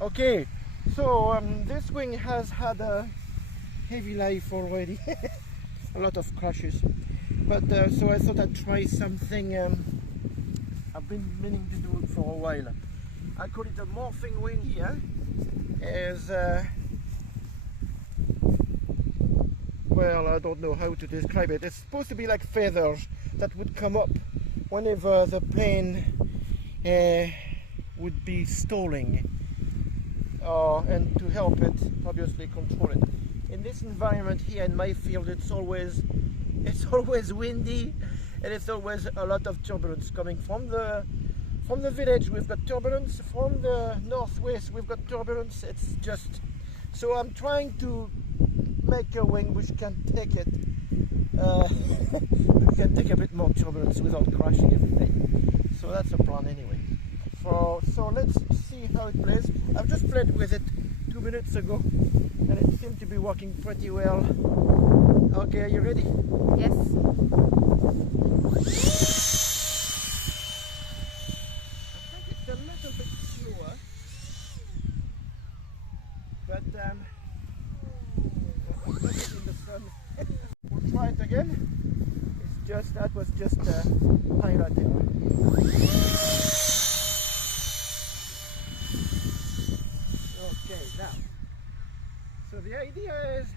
Okay, so this wing has had a heavy life already. A lot of crashes, but so I thought I'd try something I've been meaning to do it for a while. I call it a morphing wing here. As well, I don't know how to describe it. It's supposed to be like feathers that would come up whenever the plane would be stalling, and to help it obviously control it. In this environment here in my field, it's always windy, and it's always a lot of turbulence coming from the village. We've got turbulence from the northwest. We've got turbulence. It's just, so I'm trying to make a wing which can take it, can take a bit more turbulence without crashing everything. So that's the plan anyway. So let's see how it plays. I've just played with it 2 minutes ago, and it seemed to be working pretty well. Okay, are you ready? Yes. I think it's a little bit slower, but I'll put it in the sun. We'll try it again. It's just, that was just a pilot error. Okay, now, so the idea is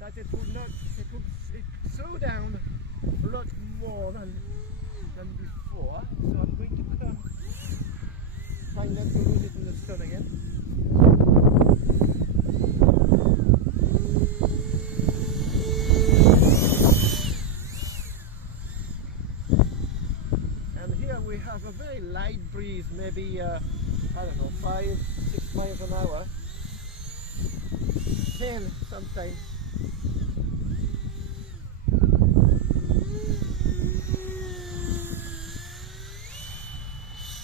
that it would slow down a lot more than before. So I'm going to come, try not to lose it in the sun again. And here we have a very light breeze, maybe I don't know, 5-6 miles an hour, 10 sometimes.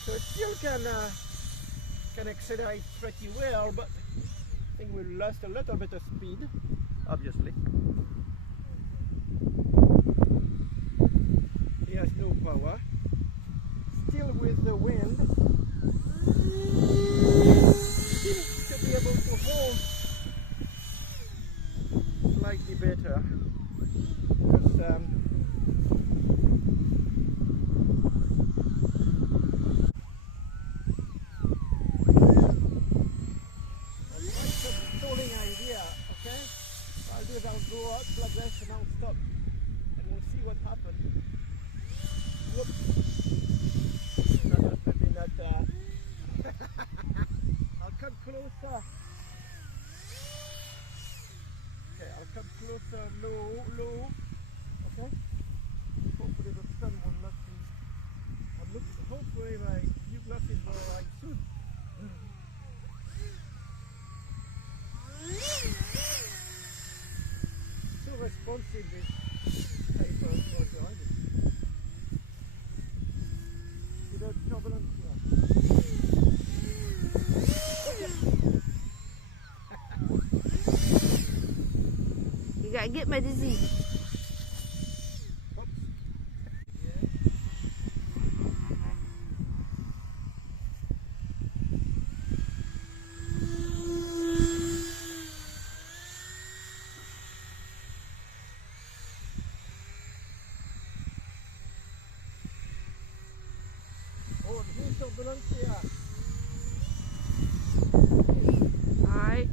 So it still can accelerate pretty well, but I think we'll lost a little bit of speed, obviously. He has no power. Still with the wind, seems to be able to hold slightly better. Because, I'll go out like this and I'll stop, and we'll see what happens. Whoops. That was maybe not. I'll come closer. Okay, I'll come closer, low. Okay? Hopefully the sun will not be. Hopefully my new glasses will arrive soon. Responsive this type of motor. Without turbulence You gotta get my disease. turbulence here. Alright.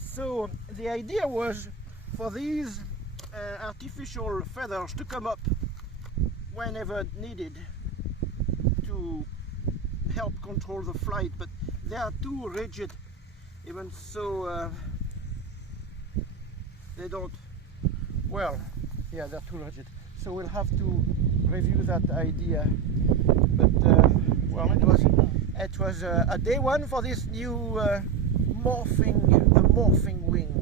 So the idea was for these artificial feathers to come up whenever needed to help control the flight, but they are too rigid, even so they don't, well, yeah, they're too rigid, so we'll have to review that idea. But well, it was a day one for this new morphing wing.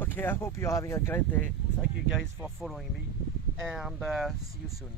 Okay, I hope you're having a great day. Thank you guys for following me, and see you soon.